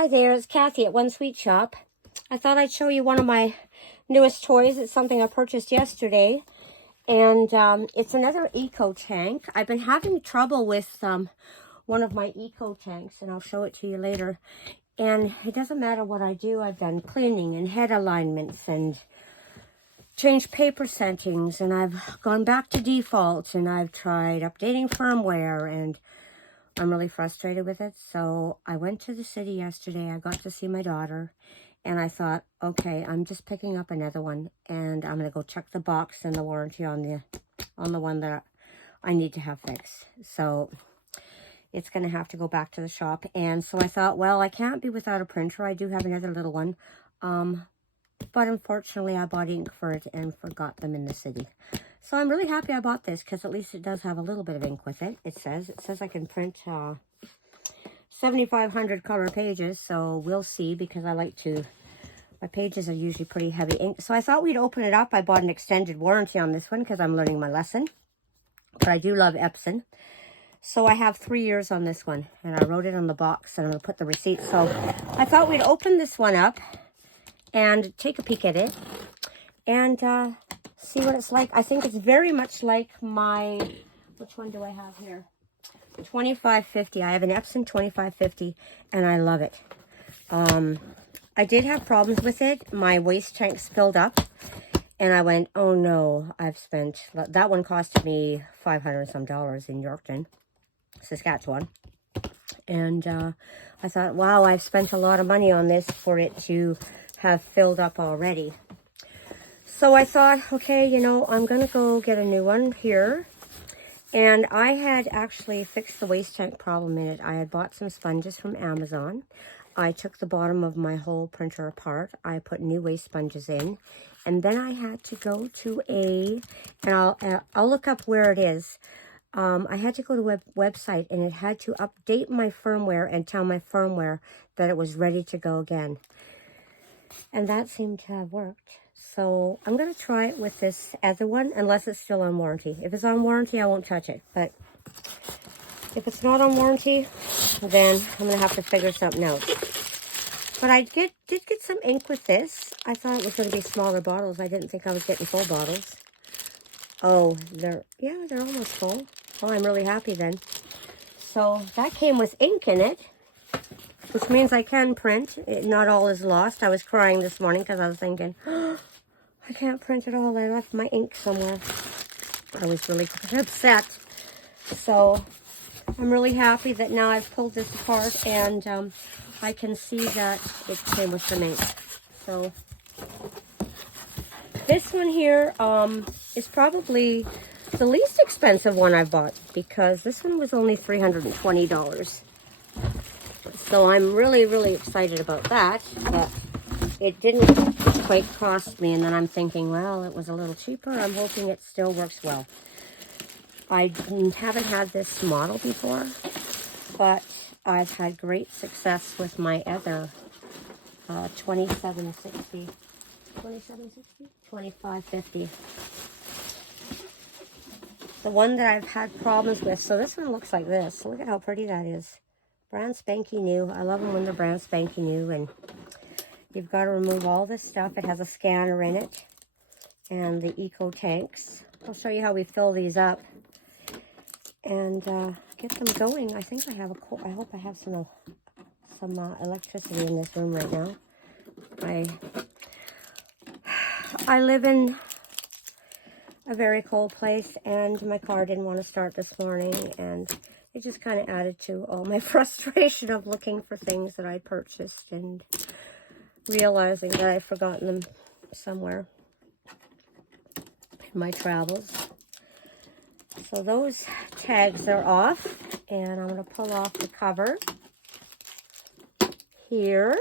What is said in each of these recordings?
Hi there, it's Kathy at One Sweet Shop. I thought I'd show you one of my newest toys. It's something I purchased yesterday, and it's another Eco tank. I've been having trouble with one of my Eco tanks, and I'll show it to you later. And it doesn't matter what I do. I've done cleaning and head alignments and changed paper settings, and I've gone back to defaults, and I've tried updating firmware, and I'm really frustrated with it. So I went to the city yesterday. I got to see my daughter, and I thought, okay, I'm just picking up another one, and I'm gonna go check the box and the warranty on the one that I need to have fixed. So it's gonna have to go back to the shop. And so I thought, well, I can't be without a printer. I do have another little one, but unfortunately I bought ink for it and forgot them in the city. So I'm really happy I bought this, because at least it does have a little bit of ink with it. It says I can print 7,500 color pages, so we'll see, because I like to, my pages are usually pretty heavy ink. So I thought we'd open it up. I bought an extended warranty on this one because I'm learning my lesson, but I do love Epson. So I have 3 years on this one, and I wrote it on the box, and I'm going to put the receipt. So I thought we'd open this one up and take a peek at it and see what it's like. I think it's very much like my, which one do I have here? 2550. I have an Epson 2550, and I love it. I did have problems with it. My waste tank spilled up, and I went, oh no, I've spent, that one costed me $500 and some in Yorkton, Saskatchewan. And I thought, wow, I've spent a lot of money on this for it to have filled up already. So I thought, okay, you know, I'm going to go get a new one here. And I had actually fixed the waste tank problem in it. I had bought some sponges from Amazon. I took the bottom of my whole printer apart. I put new waste sponges in. And then I had to go to and I'll look up where it is. I had to go to a website, and it had to update my firmware and tell my firmware that it was ready to go again. And that seemed to have worked. So I'm going to try it with this other one, unless it's still on warranty. If it's on warranty, I won't touch it. But if it's not on warranty, then I'm going to have to figure something out. But I did get some ink with this. I thought it was going to be smaller bottles. I didn't think I was getting full bottles. Oh, they're almost full. Oh, I'm really happy then. So that came with ink in it, which means I can print. Not all is lost. I was crying this morning because I was thinking, oh, I can't print it all. I left my ink somewhere. I was really upset. So I'm really happy that now I've pulled this apart, and I can see that it came with some ink. So this one here is probably the least expensive one I bought, because this one was only $320. So I'm really, really excited about that, but it didn't quite cost me. And then I'm thinking, well, it was a little cheaper. I'm hoping it still works well. I haven't had this model before, but I've had great success with my other 2550. The one that I've had problems with. So this one looks like this. Look at how pretty that is. Brand spanky new. I love them when they're brand spanky new. And you've got to remove all this stuff. It has a scanner in it, and the Eco tanks. I'll show you how we fill these up and get them going. I think I have I hope I have some electricity in this room right now. I live in a very cold place, and my car didn't want to start this morning, and it just kind of added to all my frustration of looking for things that I purchased and realizing that I've forgotten them somewhere in my travels. So those tags are off, and I'm going to pull off the cover here.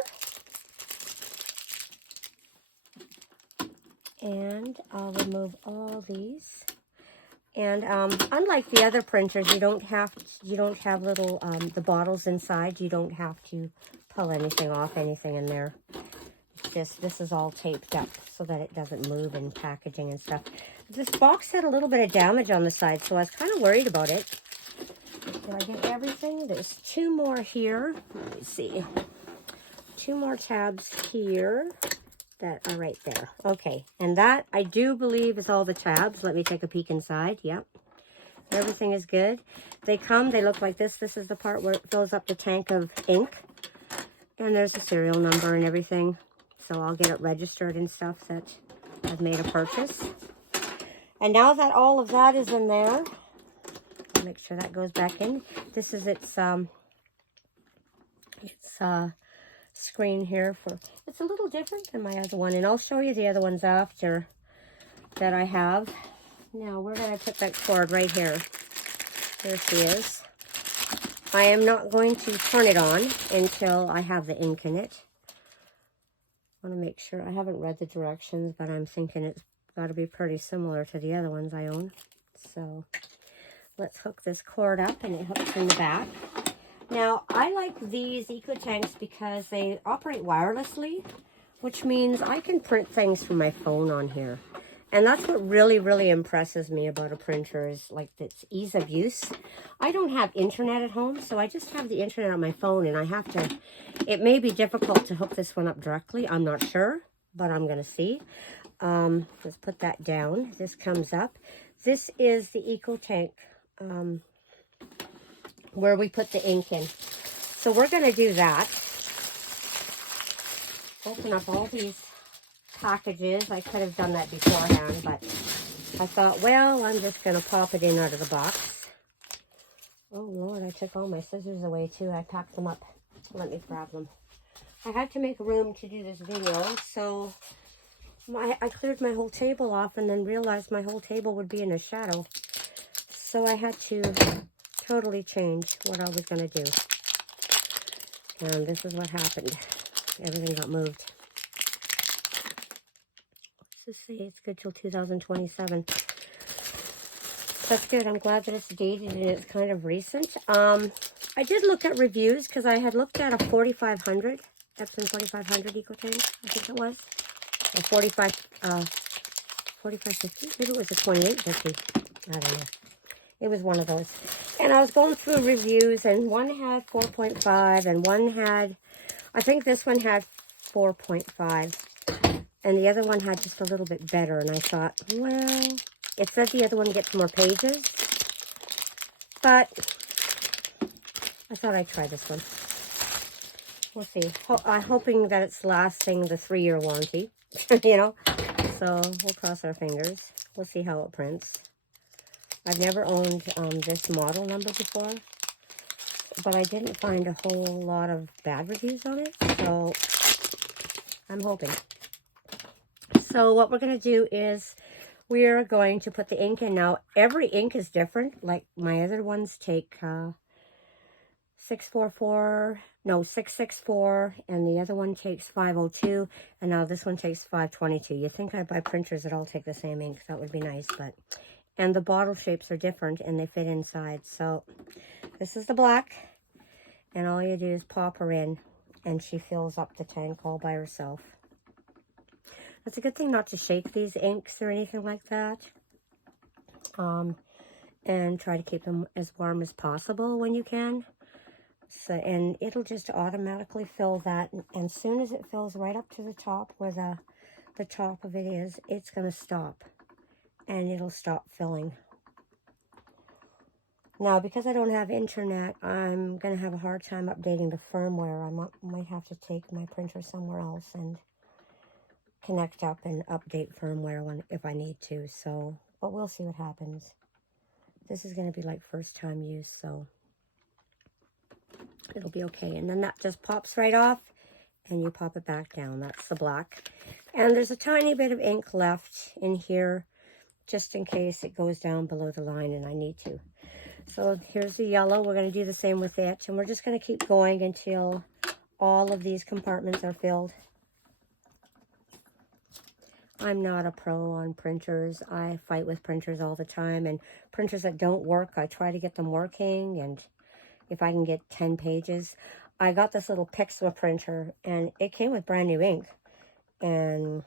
And I'll remove all these. And unlike the other printers, you don't have little the bottles inside. You don't have to pull anything off, anything in there. It's just, this is all taped up so that it doesn't move in packaging and stuff. This box had a little bit of damage on the side, so I was kind of worried about it. Did I get everything? There's two more here. Let me see. 2 more tabs here that are right there. Okay, and that I do believe is all the tabs. Let me take a peek inside. Yep, everything is good. They look like this. This is the part where it fills up the tank of ink. And there's a serial number and everything. So I'll get it registered and stuff that I've made a purchase. And now that all of that is in there, I'll make sure that goes back in. This is its screen here for, it's a little different than my other one. And I'll show you the other ones after that I have. Now, where did I put that cord? Right here. There she is. I am not going to turn it on until I have the ink in it. I want to make sure. I haven't read the directions, but I'm thinking it's got to be pretty similar to the other ones I own. So let's hook this cord up, and it hooks in the back. Now, I like these Eco tanks because they operate wirelessly, which means I can print things from my phone on here. And that's what really, really impresses me about a printer is like its ease of use. I don't have internet at home, so I just have the internet on my phone, and I have to, it may be difficult to hook this one up directly. I'm not sure, but I'm going to see. Let's put that down. This comes up. This is the Eco tank where we put the ink in. So we're going to do that. Open up all these packages. I could have done that beforehand, but I thought, well, I'm just going to pop it in out of the box. Oh, Lord, I took all my scissors away, too. I packed them up. Let me grab them. I had to make room to do this video, so I cleared my whole table off and then realized my whole table would be in a shadow. So I had to totally change what I was going to do. And this is what happened. Everything got moved. Let's say it's good till 2027. That's good. I'm glad that it's dated and it's kind of recent. I did look at reviews because I had looked at a 4500, Epson 4500 Eco tank, I think it was. Or 4550, maybe it was a 2850. I don't know. It was one of those. And I was going through reviews, and one had 4.5 and one had, I think this one had 4.5. And the other one had just a little bit better. And I thought, well, it said the other one gets more pages. But I thought I'd try this one. We'll see. I'm hoping that it's lasting the 3-year warranty, you know. So we'll cross our fingers. We'll see how it prints. I've never owned this model number before. But I didn't find a whole lot of bad reviews on it. So I'm hoping. So what we're going to do is we're going to put the ink in. Now, every ink is different. Like my other ones take 664, and the other one takes 502, and now this one takes 522. You think I'd buy printers that all take the same ink. That would be nice, but... And the bottle shapes are different, and they fit inside. So this is the black, and all you do is pop her in, and she fills up the tank all by herself. It's a good thing not to shake these inks or anything like that. And try to keep them as warm as possible when you can. So, and it'll just automatically fill that. And as soon as it fills right up to the top where the top of it is, it's going to stop. And it'll stop filling. Now, because I don't have internet, I'm going to have a hard time updating the firmware. I might have to take my printer somewhere else and connect up and update firmware if I need to. So, but we'll see what happens. This is going to be like first time use, so it'll be okay. And then that just pops right off, and you pop it back down. That's the black. And there's a tiny bit of ink left in here, just in case it goes down below the line and I need to. So here's the yellow. We're going to do the same with it, and we're just going to keep going until all of these compartments are filled. I'm not a pro on printers. I fight with printers all the time, and printers that don't work, I try to get them working, and if I can get 10 pages. I got this little Pixel printer, and it came with brand new ink, and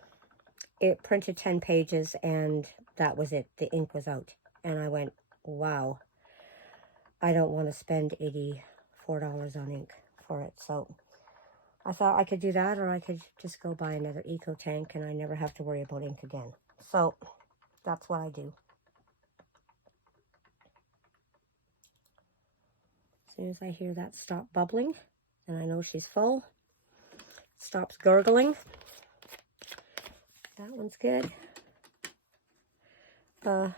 it printed 10 pages, and that was it. The ink was out, and I went, wow, I don't want to spend $84 on ink for it, so I thought I could do that, or I could just go buy another Eco tank and I never have to worry about ink again. So that's what I do. As soon as I hear that stop bubbling, then I know she's full. Stops gurgling. That one's good. Red.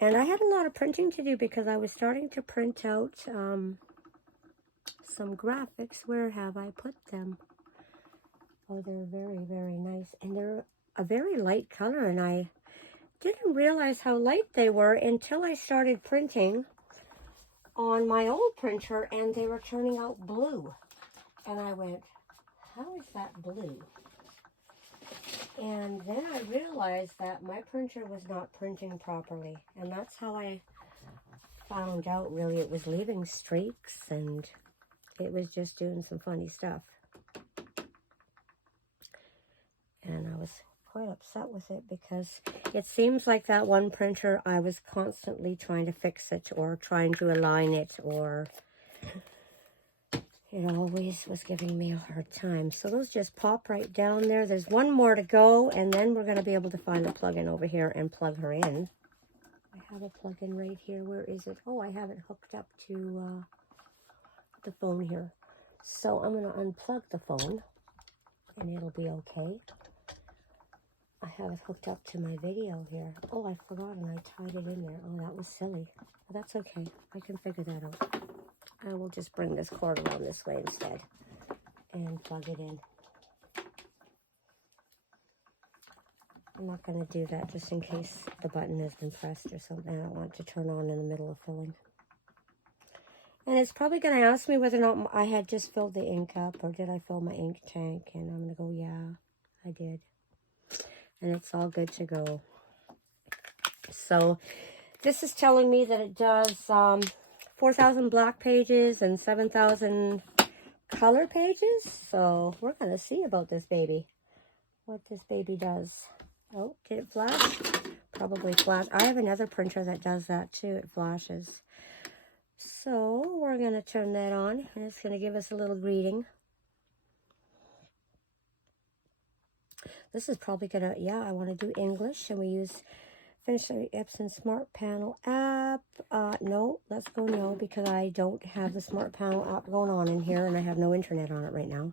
And I had a lot of printing to do because I was starting to print out some graphics. Where have I put them? Oh, they're very, very nice. And they're a very light color, and I didn't realize how light they were until I started printing on my old printer, and they were turning out blue. And I went, how is that blue? And then I realized that my printer was not printing properly. And that's how I found out, really. It was leaving streaks, and it was just doing some funny stuff. And I was quite upset with it because it seems like that one printer, I was constantly trying to fix it or trying to align it, or it always was giving me a hard time. So those just pop right down there. There's one more to go, and then we're going to be able to find a plug-in over here and plug her in. I have a plug-in right here. Where is it? Oh, I have it hooked up to the phone here. So I'm going to unplug the phone, and it'll be okay. I have it hooked up to my video here. Oh, I forgot, and I tied it in there. Oh, that was silly. But that's okay. I can figure that out. I will just bring this cord around this way instead and plug it in. I'm not going to do that just in case the button has been pressed or something. I don't want it to turn on in the middle of filling. And it's probably going to ask me whether or not I had just filled the ink up, or did I fill my ink tank. And I'm going to go, yeah, I did. And it's all good to go. So this is telling me that it does 4,000 black pages and 7,000 color pages. So we're going to see about this baby, what this baby does. Oh, did it flash? Probably flash. I have another printer that does that too. It flashes. So we're going to turn that on, and it's going to give us a little greeting. This is probably going to, yeah, I want to do English, and we use finish the Epson Smart Panel app. No, let's go no, because I don't have the Smart Panel app going on in here, and I have no internet on it right now.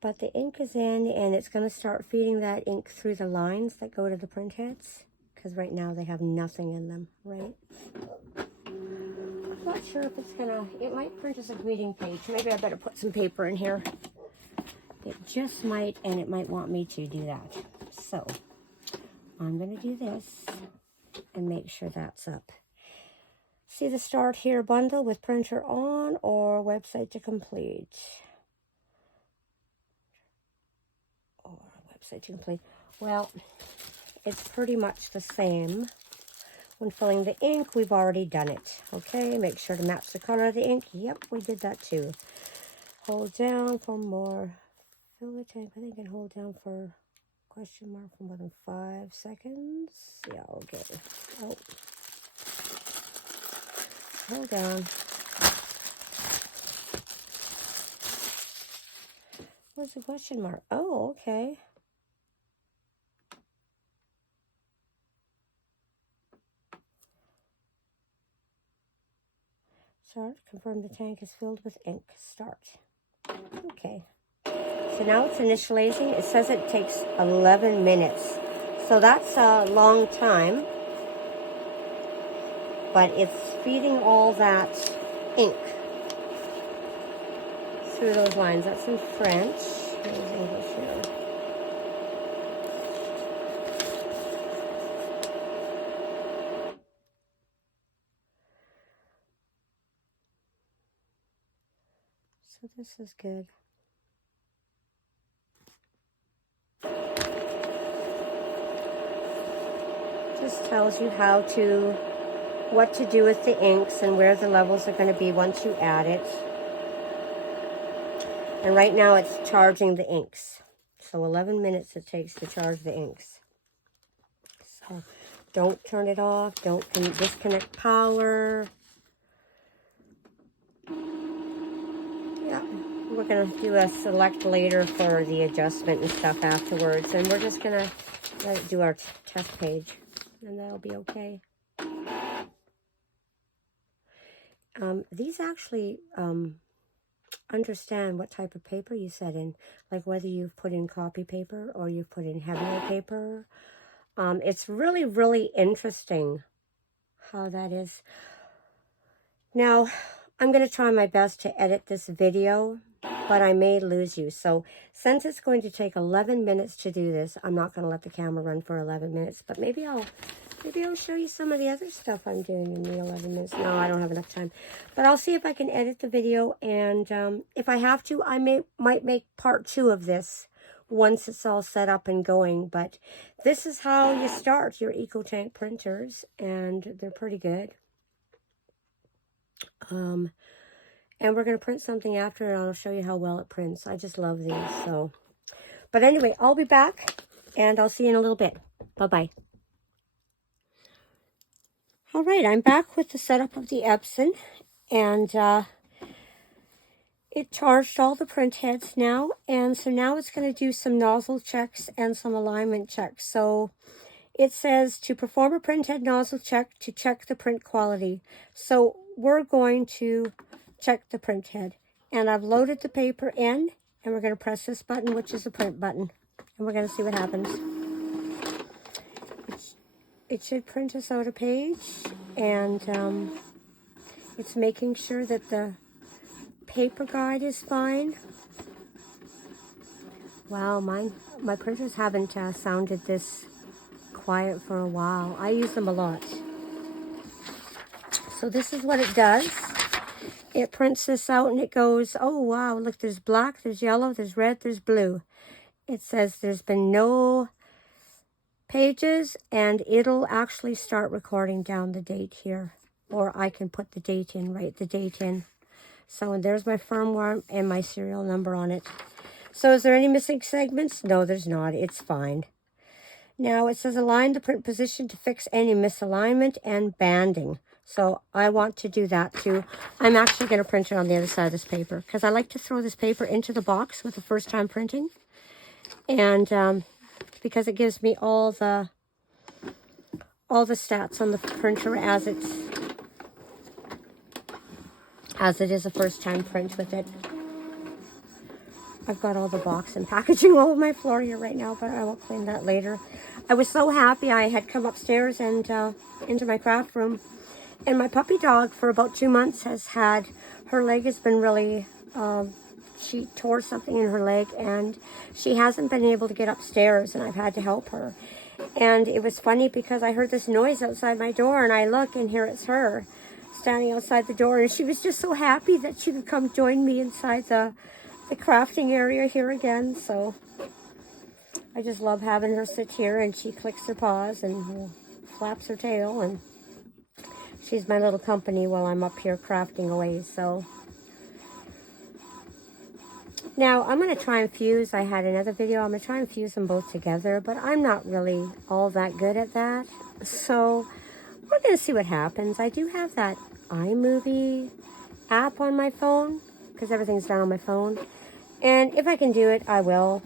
But the ink is in, and it's going to start feeding that ink through the lines that go to the print heads, because right now they have nothing in them, right? I'm not sure if it's going to, it might print as a greeting page. Maybe I better put some paper in here. It just might, and it might want me to do that. So I'm going to do this and make sure that's up. See the start here bundle with printer on or website to complete. Or website to complete. Well, it's pretty much the same. When filling the ink, we've already done it. Okay, make sure to match the color of the ink. Yep, we did that too. Hold down for more. Fill the tank. I think I can hold down for question mark for more than 5 seconds. Yeah, okay. Oh. Hold down. What's the question mark? Oh, okay. Start. Confirm the tank is filled with ink. Start. Okay. So now it's initializing. It says it takes 11 minutes. So that's a long time. But it's feeding all that ink through those lines. That's in French. Here's English here. So this is good. Just tells you what to do with the inks and where the levels are going to be once you add it. And right now it's charging the inks. So 11 minutes it takes to charge the inks. So Don't turn it off. Don't disconnect power. Yeah, we're going to do a select later for the adjustment and stuff afterwards. And we're just going to let it do our test page. And that'll be okay. These actually understand what type of paper you set in. Like whether you've put in copy paper or you've put in heavier paper. It's really, really interesting how that is. Now, I'm going to try my best to edit this video, but I may lose you. So since it's going to take 11 minutes to do this, I'm not going to let the camera run for 11 minutes, but maybe I'll show you some of the other stuff I'm doing in the 11 minutes. No, I don't have enough time, but I'll see if I can edit the video. And if I have to, I might make part 2 of this once it's all set up and going. But this is how you start your EcoTank printers, and they're pretty good. And we're going to print something after, and I'll show you how well it prints. I just love these. So, but anyway, I'll be back, and I'll see you in a little bit. Bye-bye. All right, I'm back with the setup of the Epson, and it charged all the print heads now, and so now it's going to do some nozzle checks and some alignment checks. So it says to perform a print head nozzle check to check the print quality. So we're going to check the print head, and I've loaded the paper in, and we're going to press this button, which is the print button, and we're going to see what happens. It should print us out a page, and it's making sure that the paper guide is fine. Wow, my printers haven't sounded this quiet for a while. I use them a lot. So this is what it does. It prints this out and it goes, oh wow, look, there's black, there's yellow, there's red, there's blue. It says there's been no pages, and it'll actually start recording down the date here. Or I can put the date in, write the date in. So and there's my firmware and my serial number on it. So is there any missing segments? No, there's not. It's fine. Now it says align the print position to fix any misalignment and banding. So I want to do that too. I'm actually going to print it on the other side of this paper because I like to throw this paper into the box with the first time printing. And because it gives me all the stats on the printer as it is a first time print with it. I've got all the box and packaging all over my floor here right now, but I will clean that later. I was so happy I had come upstairs and into my craft room. And my puppy dog for about 2 months her leg has been really, she tore something in her leg and she hasn't been able to get upstairs, and I've had to help her. And it was funny because I heard this noise outside my door, and I look and here it's her standing outside the door, and she was just so happy that she could come join me inside the crafting area here again. So I just love having her sit here, and she clicks her paws and flaps her tail, and she's my little company while I'm up here crafting away. So now I'm going to try and fuse. I had another video. I'm going to try and fuse them both together, but I'm not really all that good at that. So we're going to see what happens. I do have that iMovie app on my phone because everything's done on my phone. And if I can do it, I will.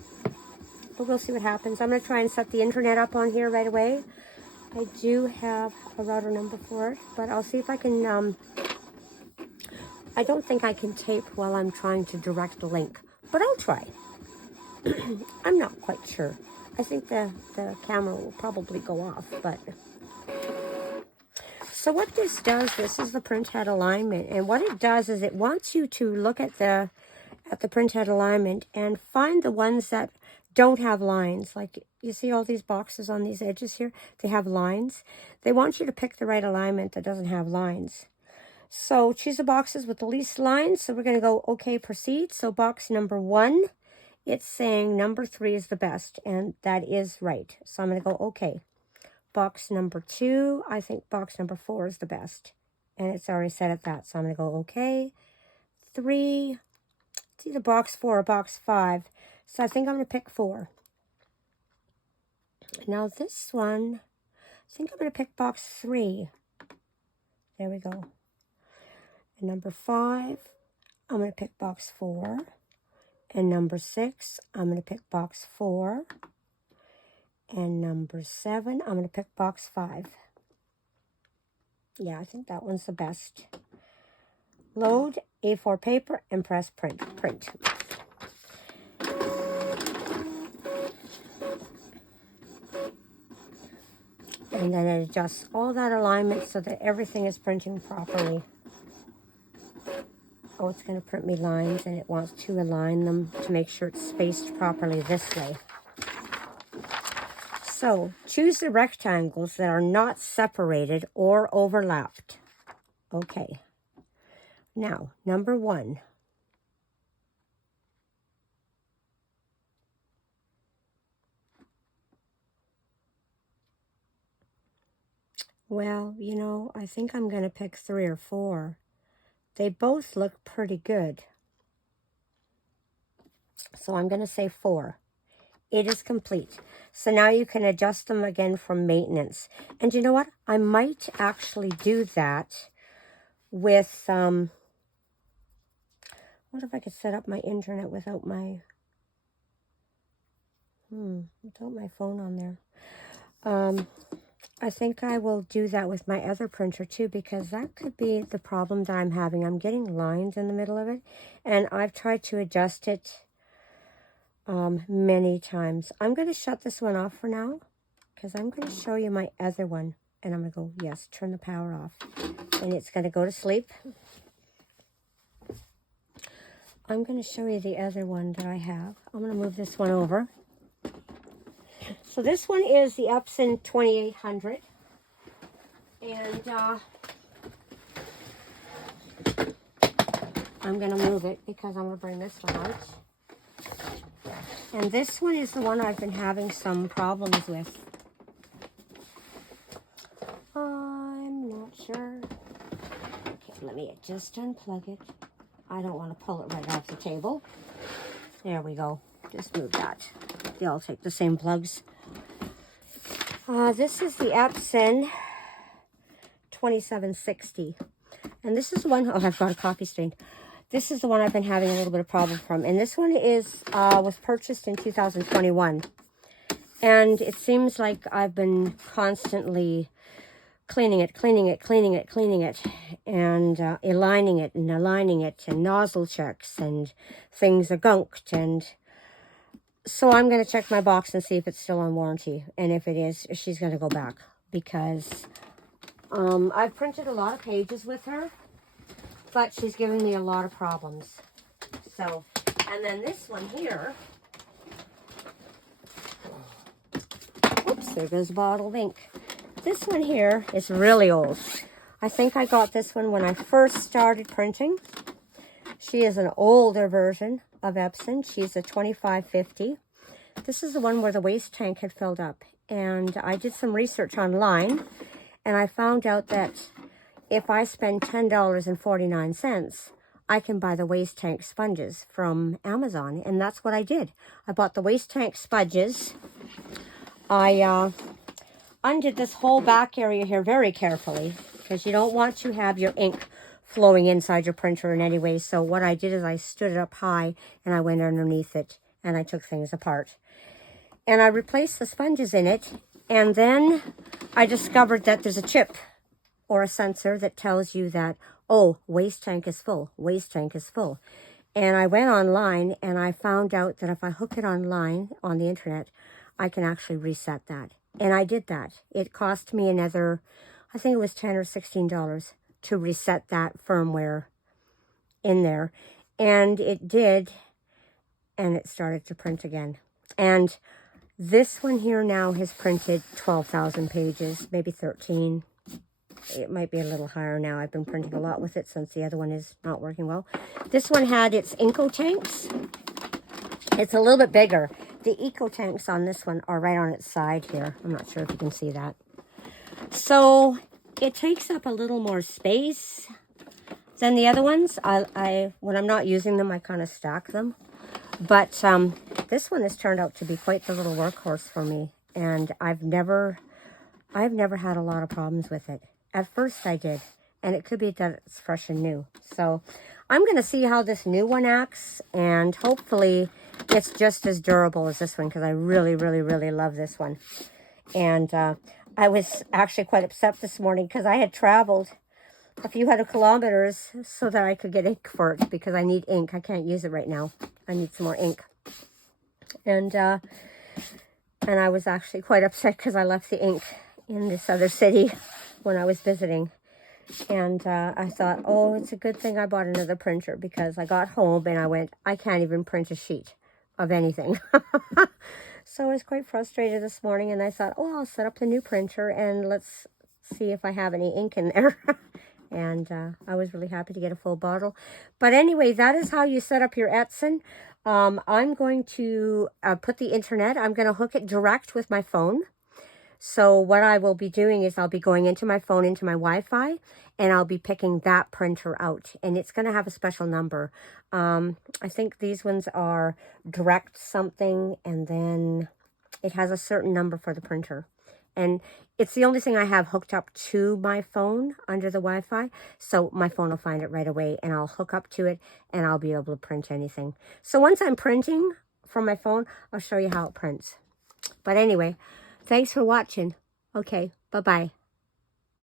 But we'll see what happens. I'm going to try and set the internet up on here right away. I do have a router number for it, but I'll see if I can, I don't think I can tape while I'm trying to direct a link, but I'll try. I'm not quite sure. I think the camera will probably go off, but... So what this does, this is the print head alignment, and what it does is it wants you to look at the print head alignment and find the ones that don't have lines. Like you see all these boxes on these edges here, they have lines. They want you to pick the right alignment that doesn't have lines. So choose the boxes with the least lines. So we're going to go okay, proceed. So box number 1, it's saying number 3 is the best, and that is right. So I'm going to go okay. Box number 2, I think box number 4 is the best, and it's already set at that. So I'm going to go okay. 3, it's either box 4 or box 5. So I think I'm going to pick 4. Now this one think I'm going to pick box 3. There we go. And number 5, I'm going to pick box 4. And number 6, I'm going to pick box 4. And number 7, I'm going to pick box 5. Yeah, I think that one's the best. Load A4 paper and press print. Print. And then it adjusts all that alignment so that everything is printing properly. Oh, it's going to print me lines, and it wants to align them to make sure it's spaced properly this way. So, choose the rectangles that are not separated or overlapped. Okay. Now, number 1. Well, you know, I think I'm going to pick 3 or 4. They both look pretty good. So I'm going to say 4. It is complete. So now you can adjust them again from maintenance. And you know what? I might actually do that with, what if I could set up my internet without my, without my phone on there? I think I will do that with my other printer too, because that could be the problem that I'm having. I'm getting lines in the middle of it, and I've tried to adjust it many times. I'm going to shut this one off for now, because I'm going to show you my other one. And I'm going to go, yes, turn the power off. And it's going to go to sleep. I'm going to show you the other one that I have. I'm going to move this one over. So this one is the Epson 2800. And I'm going to move it because I'm going to bring this one out. And this one is the one I've been having some problems with. I'm not sure. Okay, let me just unplug it. I don't want to pull it right off the table. There we go. Just move that. They all take the same plugs. This is the Epson 2760. And this is the one, oh, I've got a coffee stain. This is the one I've been having a little bit of problem from. And this one is was purchased in 2021. And it seems like I've been constantly cleaning it, and aligning it, and nozzle checks, and things are gunked. And so I'm going to check my box and see if it's still on warranty. And if it is, she's going to go back, because I've printed a lot of pages with her, but she's giving me a lot of problems. So, and then this one here, oops, there goes a bottle of ink. This one here is really old. I think I got this one when I first started printing. She is an older version of Epson. She's a 2550. This is the one where the waste tank had filled up. And I did some research online, and I found out that if I spend $10.49, I can buy the waste tank sponges from Amazon. And that's what I did. I bought the waste tank sponges. I undid this whole back area here very carefully, because you don't want to have your ink flowing inside your printer in any way. So what I did is I stood it up high, and I went underneath it, and I took things apart. And I replaced the sponges in it, and then I discovered that there's a chip or a sensor that tells you that, oh, waste tank is full, waste tank is full. And I went online, and I found out that if I hook it online on the internet, I can actually reset that. And I did that. It cost me another, I think it was $10 or $16 to reset that firmware in there. And it did, and it started to print again. And this one here now has printed 12,000 pages, maybe 13. It might be a little higher now. I've been printing a lot with it since the other one is not working well. This one had its Eco tanks. It's a little bit bigger. The Eco tanks on this one are right on its side here. I'm not sure if you can see that. So it takes up a little more space than the other ones. When I'm not using them, I kind of stack them. But this one has turned out to be quite the little workhorse for me. And I've never I've never had a lot of problems with it. At first I did, and it could be that it's fresh and new. So I'm going to see how this new one acts, and hopefully it's just as durable as this one, because I really, really, really love this one. And I was actually quite upset this morning because I had traveled a few hundred kilometers so that I could get ink for it, because I need ink. I can't use it right now. I need some more ink. And I was actually quite upset because I left the ink in this other city when I was visiting. And I thought, oh, it's a good thing I bought another printer, because I got home and I went, I can't even print a sheet of anything. So I was quite frustrated this morning, and I thought, oh, I'll set up the new printer and let's see if I have any ink in there. And I was really happy to get a full bottle. But anyway, that is how you set up your Epson. I'm going to put the internet, I'm going to hook it direct with my phone. So what I will be doing is I'll be going into my phone, into my Wi-Fi, and I'll be picking that printer out. And it's going to have a special number. I think these ones are direct something, and then it has a certain number for the printer. And it's the only thing I have hooked up to my phone under the Wi-Fi. So my phone will find it right away, and I'll hook up to it, and I'll be able to print anything. So once I'm printing from my phone, I'll show you how it prints. But anyway, thanks for watching. Okay, bye-bye.